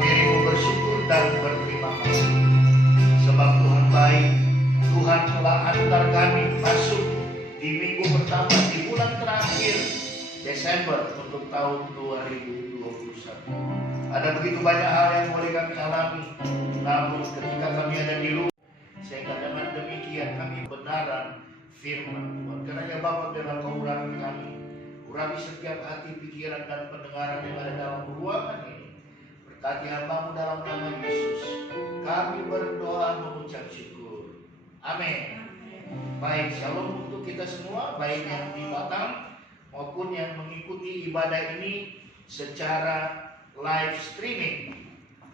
dirimu bersyukur dan berterima kasih. Sebab Tuhan baik, Tuhan telah antar kami masuk di minggu pertama di bulan terakhir Desember untuk tahun 2021. Ada begitu banyak hal yang boleh kami alami, namun ketika kami ada di rumah, sehingga dengan demikian kami benaran firman Tuhan. Karena Bapa dalam urapi kami, urapi setiap hati, pikiran dan pendengaran yang ada dalam ruangan ini. Berkati hamba-Mu dalam nama Yesus. Kami berdoa mengucap syukur. Amin. Baik, shalom untuk kita semua, baik yang di Batam maupun yang mengikuti ibadah ini secara live streaming.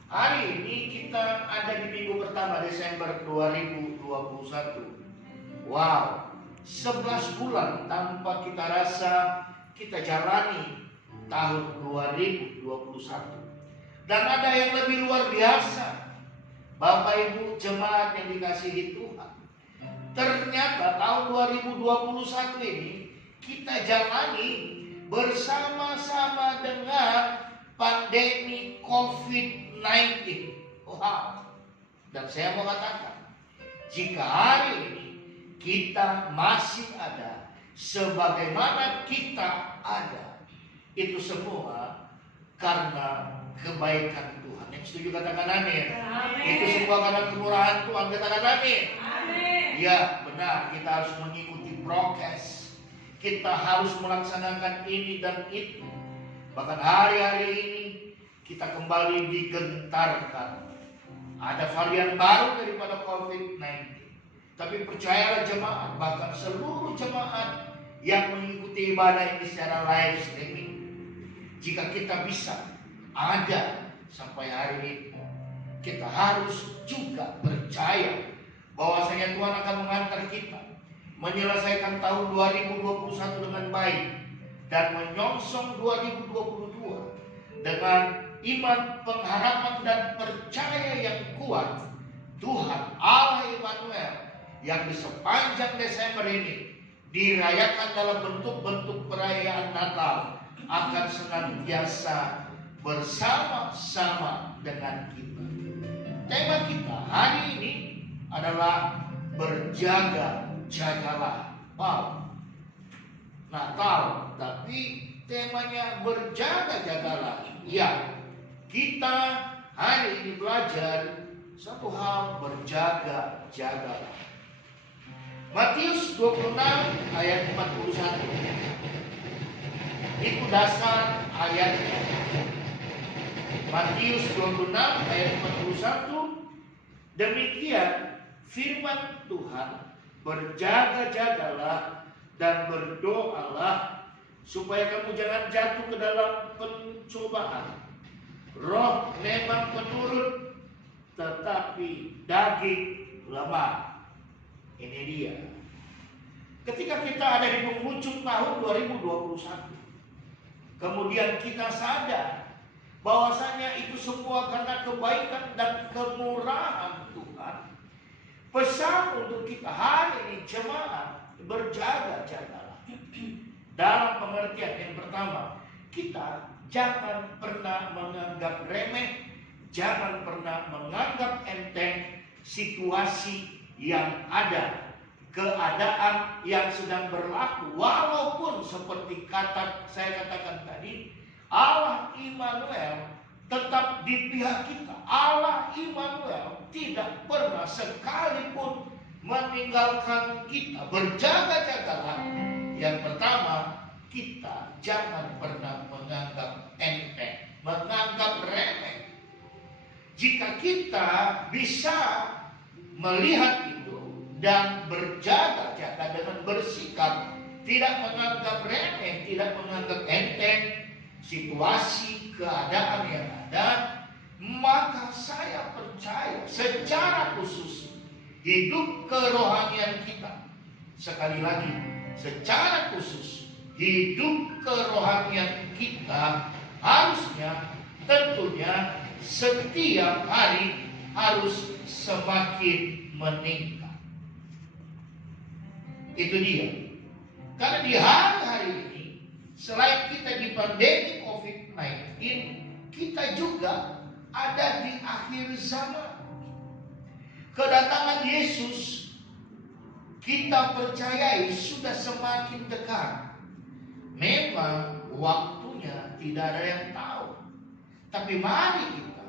Hari ini kita ada di minggu pertama Desember 2021. Wow, 11 bulan tanpa kita rasa kita jalani tahun 2021. Dan ada yang lebih luar biasa, Bapak Ibu jemaat yang dikasihi Tuhan. Ternyata tahun 2021 ini kita jalani bersama-sama dengan pandemi COVID-19. Wow. Dan saya mau katakan, jika hari ini kita masih ada sebagaimana kita ada, itu semua karena kebaikan Tuhan. Yang setuju katakan amin. Itu semua karena kemurahan Tuhan, katakan amin. Ya benar, kita harus mengikuti prokes. Kita harus melaksanakan ini dan itu. Bahkan hari-hari ini kita kembali digentarkan. Ada varian baru daripada COVID-19. Tapi percayalah jemaat, bahkan seluruh jemaat yang mengikuti ibadah ini secara live streaming, jika kita bisa ada sampai hari ini, kita harus juga percaya bahwasanya Tuhan akan mengantar kita menyelesaikan tahun 2021 dengan baik dan menyongsong 2022 dengan iman, pengharapan dan percaya yang kuat. Tuhan Allah Immanuel yang di sepanjang Desember ini dirayakan dalam bentuk-bentuk perayaan Natal akan senantiasa bersama-sama dengan kita. Tema kita hari ini adalah berjaga-jagalah. Wow, Natal, tapi temanya berjaga-jagalah. Ya, kita hari ini belajar satu hal, berjaga-jagalah. Matius 26 ayat 41. Itu dasar ayatnya. Matius 26 ayat 41. Demikian firman Tuhan, berjaga-jagalah dan berdoalah supaya kamu jangan jatuh ke dalam pencobaan. Roh memang menurut, tetapi daging lemah. Ini dia. Ketika kita ada di penghujung tahun 2021, kemudian kita sadar bahwasanya itu semua karena kebaikan dan kemurahan Tuhan. Pesan untuk kita hari ini jemaat, berjaga-jagalah. Dalam pengertian yang pertama, kita jangan pernah menganggap remeh, jangan pernah menganggap enteng situasi yang ada, keadaan yang sedang berlaku. Walaupun seperti saya katakan tadi, Allah Immanuel tetap di pihak kita. Allah Immanuel tidak pernah sekalipun meninggalkan kita. Berjaga-jagalah. Yang pertama, kita jangan pernah menganggap enteng, menganggap remeh. Jika kita bisa melihat itu dan berjaga-jaga dengan bersikap tidak menganggap remeh, tidak menganggap enteng situasi, keadaan yang ada, maka saya percaya secara khusus hidup kerohanian kita, sekali lagi secara khusus hidup kerohanian kita harusnya, tentunya setiap hari harus semakin meningkat. Itu dia. Karena di hari-hari ini, selain kita di pandemi COVID-19, kita juga ada di akhir zaman. Kedatangan Yesus kita percayai sudah semakin dekat. Memang waktunya tidak ada yang tahu. Tapi mari kita,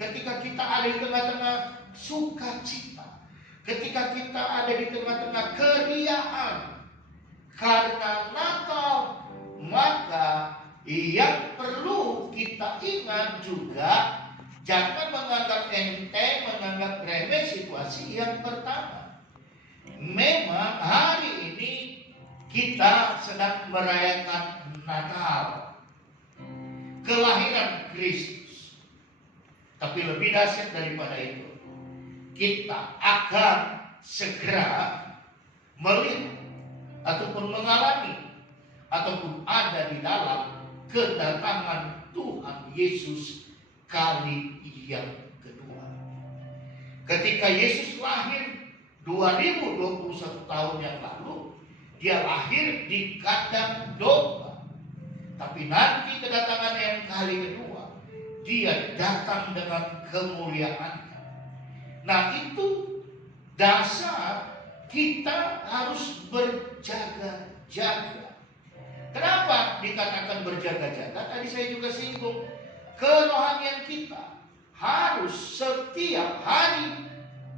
ketika kita ada di tengah-tengah sukacita, ketika kita ada di tengah-tengah keriaan karena Natal, maka yang perlu kita ingat juga, jangan menganggap enteng, menganggap remeh situasi yang pertama. Memang hari ini kita sedang merayakan Natal, kelahiran Kristus. Tapi lebih dahsyat daripada itu, kita akan segera melihat ataupun mengalami ataupun ada di dalam kedatangan Tuhan Yesus kali yang kedua. Ketika Yesus lahir 2021 tahun yang lalu, dia lahir di kandang domba. Tapi nanti kedatangan yang kali kedua, dia datang dengan kemuliaannya. Nah, itu dasar kita harus berjaga-jaga. Kenapa dikatakan berjaga-jaga? Tadi saya juga singgung, kerohanian kita harus setiap hari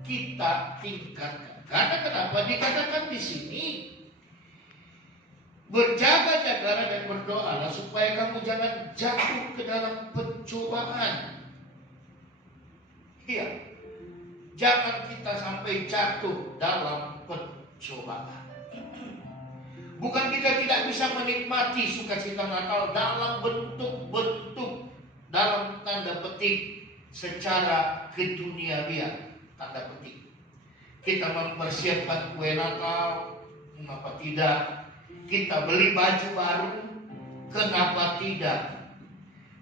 kita tingkatkan. Karena kenapa dikatakan di sini berjaga-jagalah dan berdoalah supaya kamu jangan jatuh ke dalam pencobaan. Iya, jangan kita sampai jatuh dalam pencobaan. Bukan kita tidak bisa menikmati sukacita Natal dalam bentuk-bentuk, dalam tanda petik, secara keduniawian, tanda petik. Kita mempersiapkan kue Natal, mengapa tidak? Kita beli baju baru, kenapa tidak?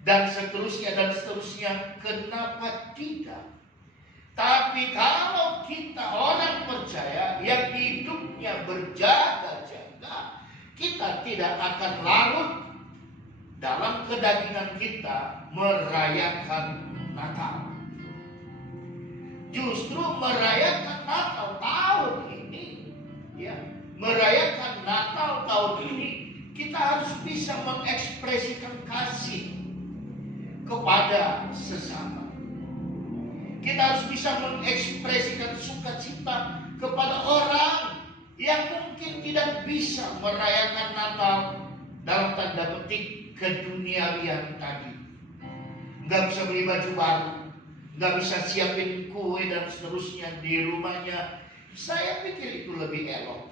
Dan seterusnya, kenapa tidak? Tapi kalau kita orang percaya yang hidupnya berjaga-jaga, kita tidak akan larut dalam kedagingan kita merayakan Natal. Justru merayakan Natal tahun ini, ya, merayakan Natal tahun ini, kita harus bisa mengekspresikan kasih kepada sesama. Kita harus bisa mengekspresikan sukacita kepada orang yang mungkin tidak bisa merayakan Natal dalam tanda petik keduniawian tadi. Nggak bisa beli baju baru, nggak bisa siapin kue dan seterusnya di rumahnya. Saya pikir itu lebih elok.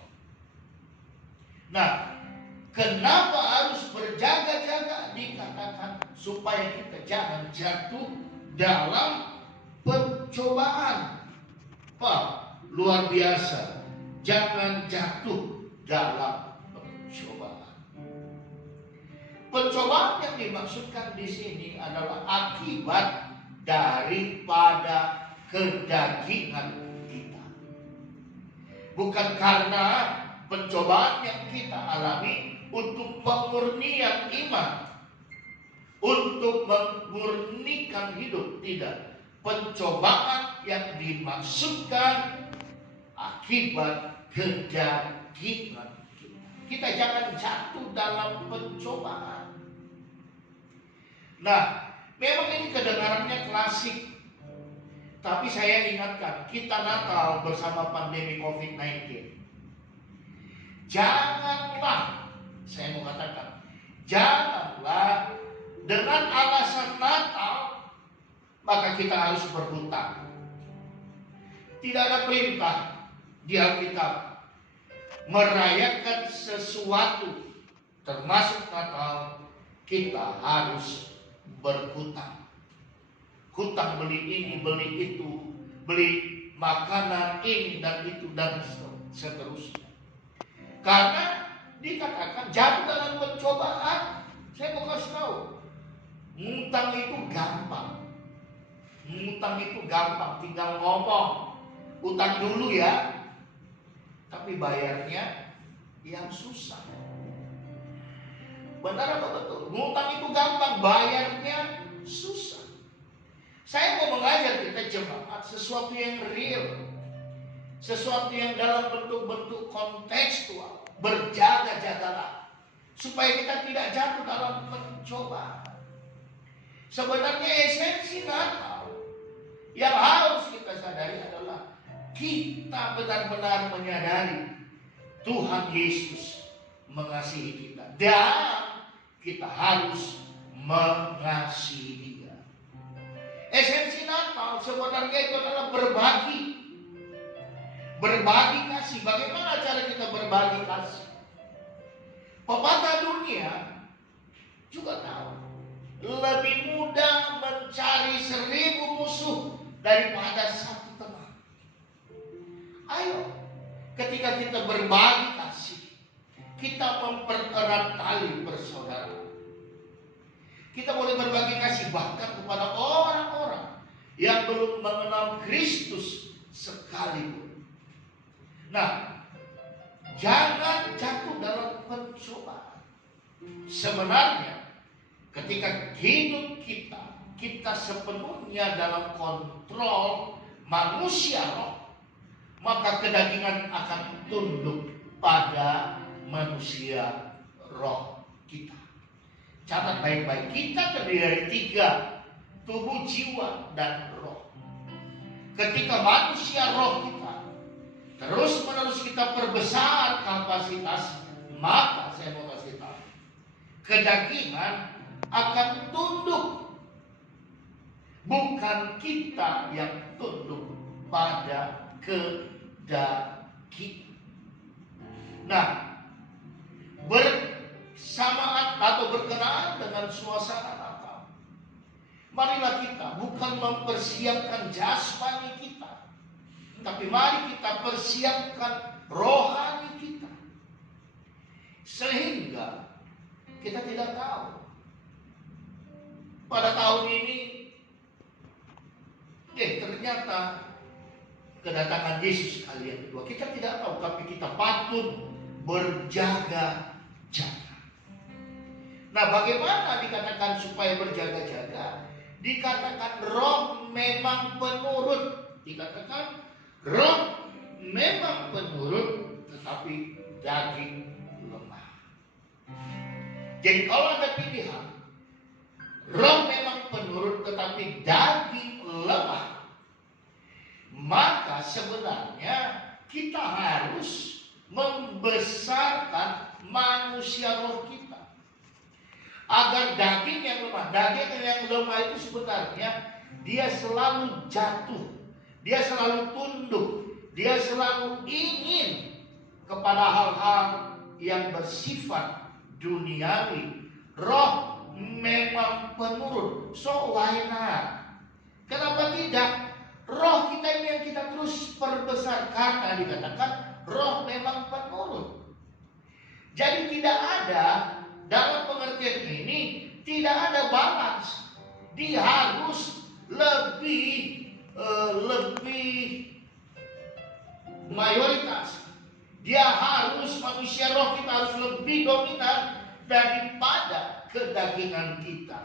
Nah, kenapa harus berjaga-jaga? Dikatakan supaya kita jangan jatuh dalam pencobaan. Pak, luar biasa. Jangan jatuh dalam pencobaan. Pencobaan yang dimaksudkan di sini adalah akibat daripada kedagingan kita. Bukan karena pencobaan yang kita alami untuk pemurnian iman, untuk memurnikan hidup, tidak. Pencobaan yang dimaksudkan akibat kedagingan kita. Kita jangan jatuh dalam pencobaan. Nah, memang ini kedengarannya klasik, tapi saya ingatkan, kita Natal bersama pandemi COVID-19. Janganlah, saya mau katakan, janganlah dengan alasan Natal maka kita harus berhutang. Tidak ada perintah di Alkitab merayakan sesuatu termasuk Natal kita harus berhutang. Hutang beli ini, beli itu, beli makanan ini dan itu dan seterusnya. Karena dikatakan jatuh dalam pencobaan. Saya mau kasih tahu, ngutang itu gampang. Ngutang itu gampang, tinggal ngomong, utang dulu ya. Tapi bayarnya yang susah. Benar apa betul? Ngutang itu gampang, bayarnya susah. Saya mau mengajar kita jemaat sesuatu yang real, sesuatu yang dalam bentuk-bentuk kontekstual. Berjaga-jagalah supaya kita tidak jatuh dalam pencobaan. Sebenarnya esensi Natal yang harus kita sadari adalah kita benar-benar menyadari Tuhan Yesus mengasihi kita dan kita harus mengasihi Dia. Esensi Natal sebenarnya itu adalah berbagi kasih. Bagaimana cara kita berbagi kasih? Pepatah dunia juga tahu, lebih mudah mencari 1000 musuh daripada satu teman. Ayo, ketika kita berbagi kasih, kita mempererat tali persaudaraan. Kita boleh berbagi kasih bahkan kepada orang-orang yang belum mengenal Kristus sekalipun. Nah, jangan jatuh dalam pencobaan. Sebenarnya ketika hidup kita sepenuhnya dalam kontrol manusia roh, maka kedagingan akan tunduk pada manusia roh kita. Catat baik-baik, kita terdiri dari 3, tubuh, jiwa, dan roh. Ketika manusia roh kita terus-menerus kita perbesar kapasitas, maka saya mau kasih tahu, kedagingan akan tunduk. Bukan kita yang tunduk pada kedagingan. Nah, bersamaan atau berkenaan dengan suasana Natal, marilah kita bukan mempersiapkan jasmani kita, tapi mari kita persiapkan rohani kita. Sehingga kita tidak tahu pada tahun ini ternyata kedatangan Yesus kali yang kedua. Kita tidak tahu, tapi kita patut berjaga-jaga. Nah, bagaimana dikatakan supaya berjaga-jaga? Dikatakan roh memang penurut. Dikatakan roh memang penurut, tetapi daging lemah. Jadi kalau ada pilihan, roh memang penurut tetapi daging lemah, maka sebenarnya kita harus membesarkan manusia roh kita agar daging yang lemah. Daging yang lemah itu sebenarnya dia selalu jatuh, dia selalu tunduk, dia selalu ingin kepada hal-hal yang bersifat duniawi. Roh memang penurut, so why not? Kenapa tidak? Roh kita ini yang kita terus perbesar karena dikatakan roh memang penurut. Jadi tidak ada, dalam pengertian ini tidak ada balance. Dia harus lebih mayoritas. Dia harus, manusia roh kita harus lebih dominan daripada kedagingan kita.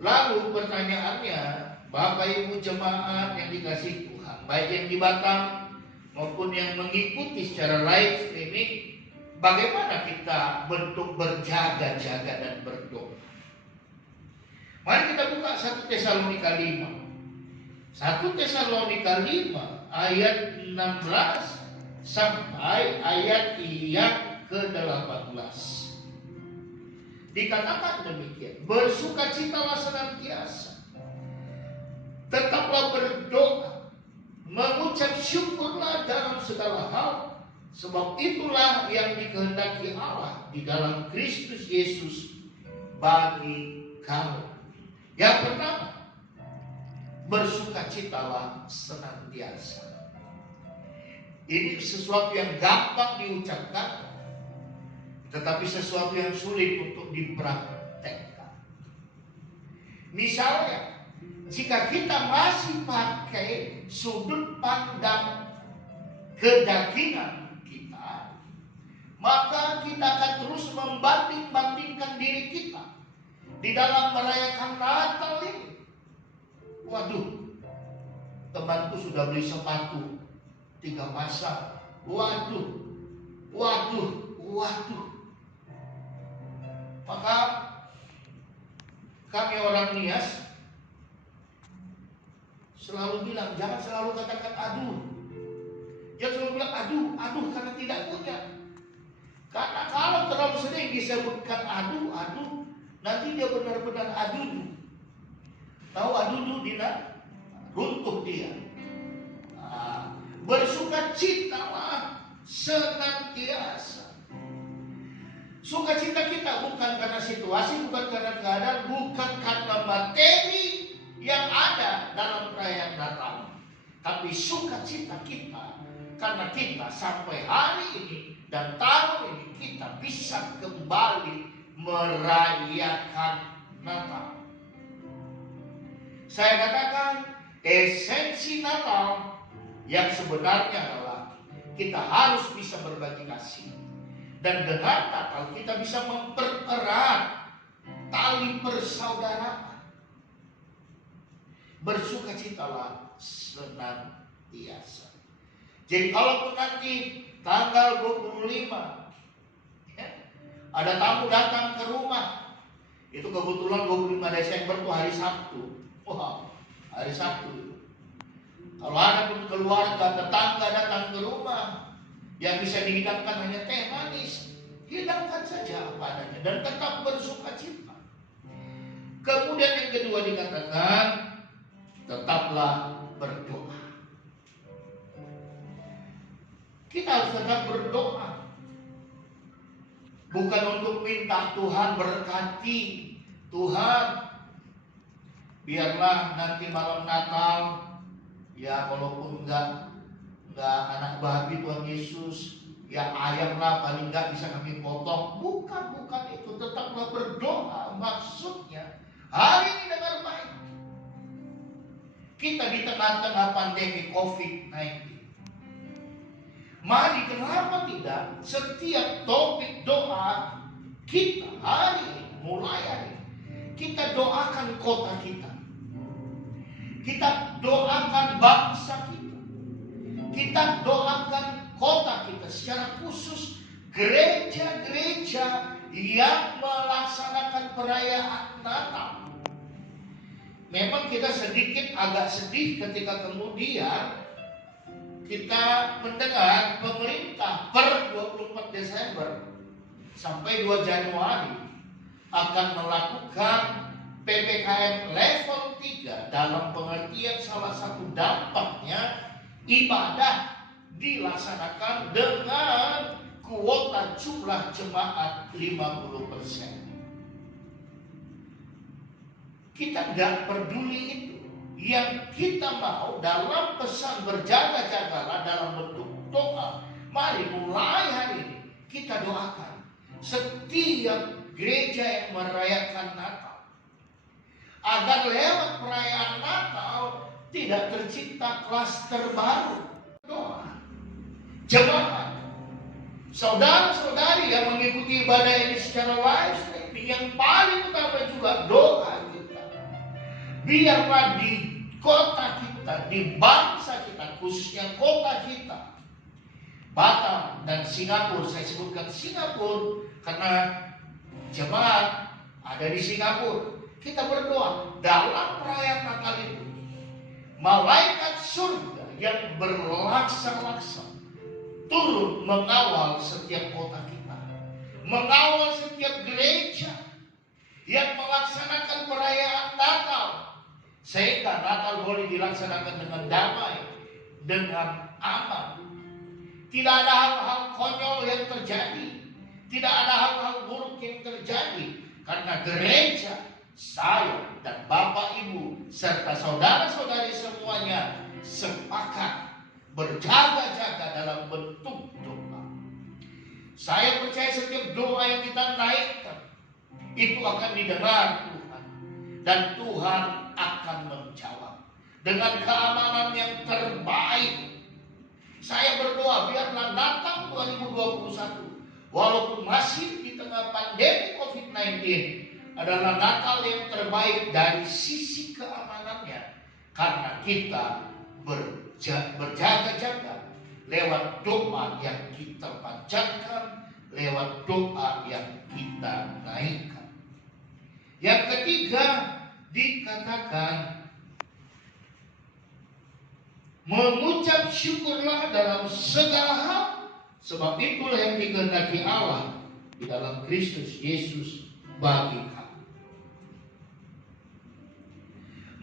Lalu pertanyaannya, Bapak Ibu jemaat yang dikasihi Tuhan, baik yang di Batam maupun yang mengikuti secara live streaming, bagaimana kita bentuk berjaga-jaga dan berdoa? Mari kita buka 1 Tesalonika 5. 1 Tesalonika 5 ayat 16 sampai ayat yang ke-18. Dikatakan demikian, bersukacitalah senantiasa, tetaplah berdoa, mengucap syukurlah dalam segala hal, sebab itulah yang dikehendaki Allah di dalam Kristus Yesus bagi kamu. Yang pertama, bersukacitalah senantiasa. Ini sesuatu yang gampang diucapkan, tetapi sesuatu yang sulit untuk dipraktekkan. Misalnya, jika kita masih pakai sudut pandang kedagingan kita, maka kita akan terus membanding-bandingkan diri kita di dalam merayakan Natal ini. Waduh, temanku sudah beli sepatu 3 pasang. Waduh. Maka kami orang Nias selalu bilang, jangan selalu katakan aduh. Jangan selalu bilang aduh karena tidak punya. Karena kalau terlalu sering disebutkan aduh, nanti dia benar-benar aduh. Tahu aduh Dina? Runtuh dia. Bersukacitalah senantiasa. Sukacita kita bukan karena situasi, bukan karena keadaan, bukan karena materi yang ada dalam perayaan Natal. Tapi sukacita kita karena kita sampai hari ini dan tahun ini kita bisa kembali merayakan Natal. Saya katakan esensi Natal yang sebenarnya adalah kita harus bisa berbagi kasih. Dan dengan Natal kita bisa mempererat tali persaudaraan. Bersukacitalah senantiasa. Jadi kalaupun nanti tanggal 25 ada tamu datang ke rumah, itu kebetulan 25 Desember itu hari Sabtu. Wah, hari Sabtu. Kalau ada keluarga tetangga datang ke rumah, yang bisa dihidangkan hanya teh manis, hidangkan saja apa adanya dan tetap bersukacita. Kemudian yang kedua dikatakan, tetaplah berdoa. Kita harus tetap berdoa. Bukan untuk minta Tuhan berkati. Tuhan, biarlah nanti malam Natal, ya walaupun enggak anak babi Tuhan Yesus, ya ayam lah paling enggak bisa kami potong. Bukan itu. Tetaplah berdoa. Maksudnya hari ini dengar baik. Kita di tengah-tengah pandemi COVID-19. Mari kenapa tidak setiap topik doa kita hari ini, mulai hari ini, kita doakan kota kita. Kita doakan bangsa kita. Kita doakan kota kita, secara khusus gereja-gereja yang melaksanakan perayaan Natal. Memang kita agak sedih ketika kemudian kita mendengar pemerintah per 24 Desember sampai 2 Januari akan melakukan PPKM level 3, dalam pengertian salah satu dampaknya ibadah dilaksanakan dengan kuota jumlah jemaat 50%. Kita tidak peduli itu. Yang kita mau dalam pesan berjaga-jagalah dalam bentuk doa. Mari mulai hari ini kita doakan setiap gereja yang merayakan Natal, agar lewat perayaan Natal tidak tercipta klaster baru. Doa. Jemaat, saudara-saudari yang mengikuti ibadah ini secara live streaming, yang paling utama juga doa kita. Biarlah di kota kita, di bangsa kita, khususnya kota kita, Batam dan Singapura. Saya sebutkan Singapura karena jemaat ada di Singapura. Kita berdoa dalam perayaan Natal itu, malaikat surga yang berlaksa-laksa turun mengawal setiap kota kita, mengawal setiap gereja yang melaksanakan perayaan Natal, sehingga Natal boleh dilaksanakan dengan damai, dengan aman. Tidak ada hal-hal konyol yang terjadi, tidak ada hal-hal buruk yang terjadi, karena gereja, saya dan Bapak Ibu serta saudara-saudari semuanya sepakat berjaga-jaga dalam bentuk doa. Saya percaya setiap doa yang kita naikkan itu akan didengar Tuhan, dan Tuhan akan menjawab dengan keamanan yang terbaik. Saya berdoa biarlah Natal 2021, walaupun masih di tengah pandemi COVID-19, adalah Natal yang terbaik dari sisi keamanannya. Karena kita berjaga-jaga lewat doa yang kita panjatkan, lewat doa yang kita naikkan. Yang ketiga dikatakan, mengucap syukurlah dalam segala hal, sebab itulah yang dikehendaki Allah di dalam Kristus Yesus bagi kamu.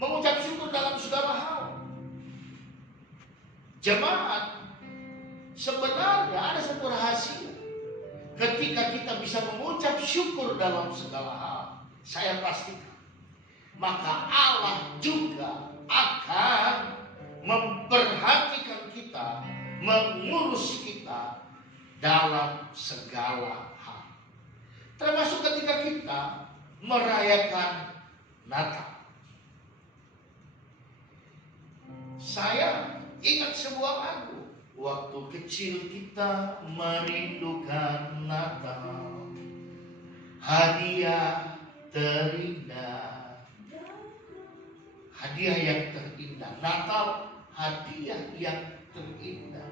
Mengucap syukur dalam segala hal. Jemaat, sebenarnya ada satu rahasia. Ketika kita bisa mengucap syukur dalam segala hal, saya pastikan, maka Allah juga akan memperhatikan kita, mengurus kita dalam segala hal. Termasuk ketika kita merayakan Natal. Saya ingat sebuah lagu. Waktu kecil kita merindukan Natal, hadiah terindah. Hadiah yang terindah. Natal, hadiah yang terindah.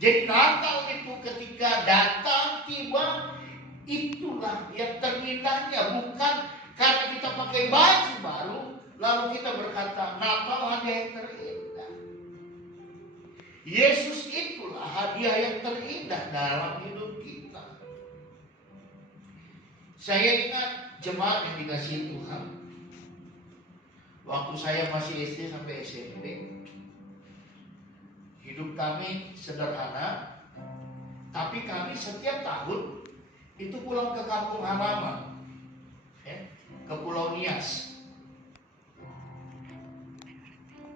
Jadi Natal itu ketika datang tiba, itulah yang terindahnya. Bukan karena kita pakai baju baru lalu kita berkata Natal hadiah yang terindah. Yesus itulah hadiah yang terindah dalam hidup kita. Saya ingat jemaat yang dikasihi Tuhan, waktu saya masih SD sampai SMP, hidup kami sederhana, tapi kami setiap tahun itu pulang ke kampung halaman, ke Pulau Nias.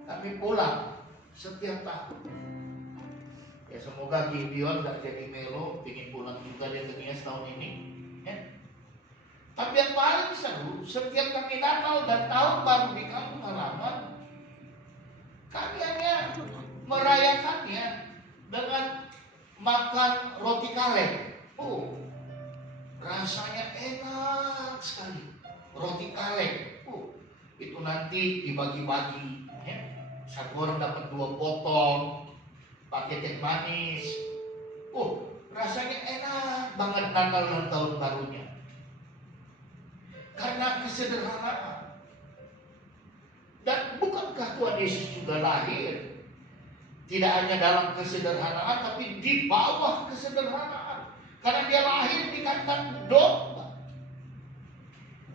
Kami pulang setiap tahun. Ya semoga Gideon gak jadi melo, ingin pulang juga dia ke Nias tahun ini. Tapi yang paling seru, setiap kami Natal dan tahun baru di kampung halaman, kami hanya merayakannya dengan makan roti kaleng. Oh, rasanya enak sekali roti kaleng. Oh, itu nanti dibagi-bagi. Satu orang dapat 2 potong, pakai teh manis. Oh, rasanya enak banget Natal dan tahun barunya. Karena kesederhanaan. Dan bukankah Tuhan Yesus juga lahir tidak hanya dalam kesederhanaan, tapi di bawah kesederhanaan. Karena dia lahir di kandang domba.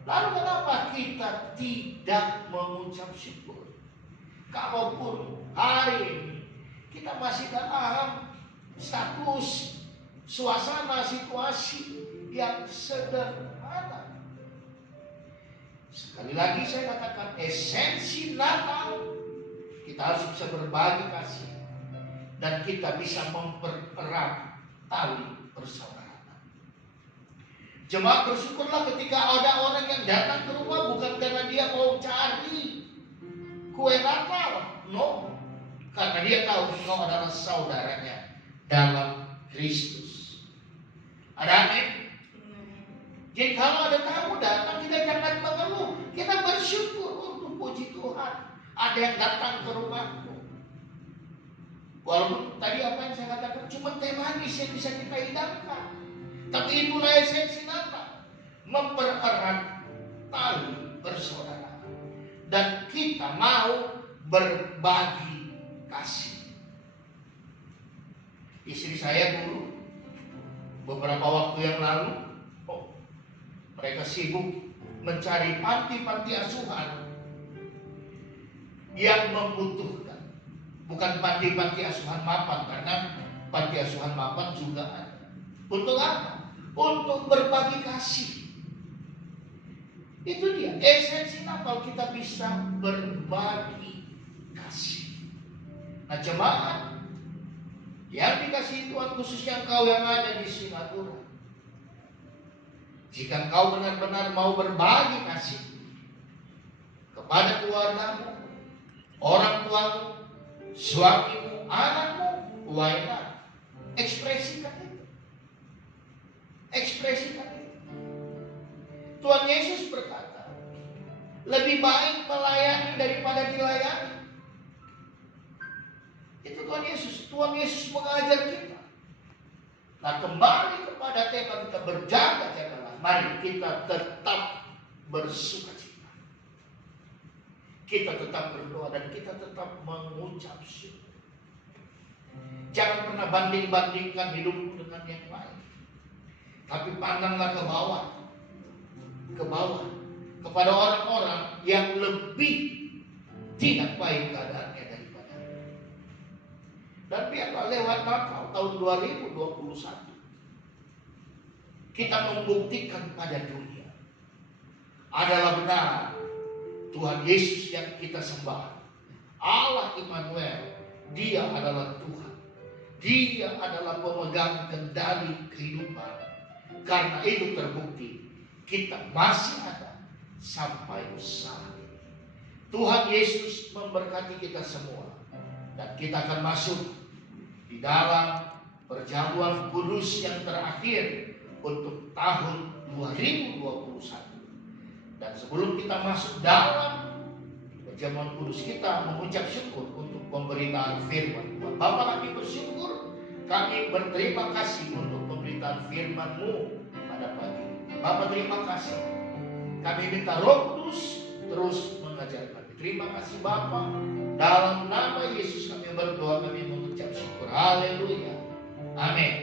Lalu kenapa kita tidak mengucap syukur? Kalaupun hari ini kita masih dalam status, suasana, situasi yang sederhana. Sekali lagi saya katakan, esensi Natal, kita harus bisa berbagi kasih. Dan kita bisa mempererat tali persaudaraan. Jemaat, bersyukurlah ketika ada orang yang datang ke rumah bukan karena dia mau cari kue Natal. No. Karena dia tahu engkau adalah saudaranya dalam Kristus. Ada amin? Jadi kalau ada tamu datang, kita jangan mengeluh. Kita bersyukur untuk puji Tuhan. Ada yang datang ke rumahku. Walaupun tadi apa yang saya katakan cuma teh manis yang bisa kita hidangkan. Tapi itulah esensi Natal. Mempererat tali persaudaraan. Dan kita mau berbagi kasih. Istri saya dulu beberapa waktu yang lalu, mereka sibuk mencari panti-panti asuhan yang membutuhkan. Bukan panti-panti asuhan mapan, karena panti asuhan mapan juga ada. Untuk apa? Untuk berbagi kasih. Itu dia esensi Natal, kita bisa berbagi kasih. Nah jemaat yang dikasihi Tuhan, khususnya engkau yang ada di Singapura, jika engkau benar-benar mau berbagi kasih kepada keluargamu, orang tuamu, suamimu, anakmu, why not? Ekspresikan itu. Ekspresikan itu. Tuhan Yesus berkata, lebih baik melayani daripada dilayani. Tuhan Yesus. Tuhan Yesus mengajar kita. Nah, kembali kepada tema kita berjaga-jagalah. Mari kita tetap bersukacita. Kita tetap berdoa dan kita tetap mengucap syukur. Jangan pernah banding-bandingkan hidupmu dengan yang lain. Tapi pandanglah ke bawah. Ke bawah. Kepada orang-orang yang lebih tidak baik keadaannya daripada. Dan biarlah lewat Natal tahun 2021 kita membuktikan pada dunia adalah benar Tuhan Yesus yang kita sembah, Allah Immanuel. Dia adalah Tuhan. Dia adalah pemegang kendali kehidupan. Karena itu terbukti kita masih ada sampai saat ini. Tuhan Yesus memberkati kita semua. Dan kita akan masuk di dalam perjamuan kudus yang terakhir untuk tahun 2021. Dan sebelum kita masuk dalam perjamuan kudus, kita mengucap syukur untuk pemberitaan firman Tuhan. Bapa, kami bersyukur, kami berterima kasih untuk pemberitaan firman-Mu pada pagi ini. Bapa, terima kasih. Kami minta Roh Kudus terus mengajar kami. Terima kasih Bapa. Dalam nama Yesus kami berdoa, kami mengucap syukur. Haleluya. Amin.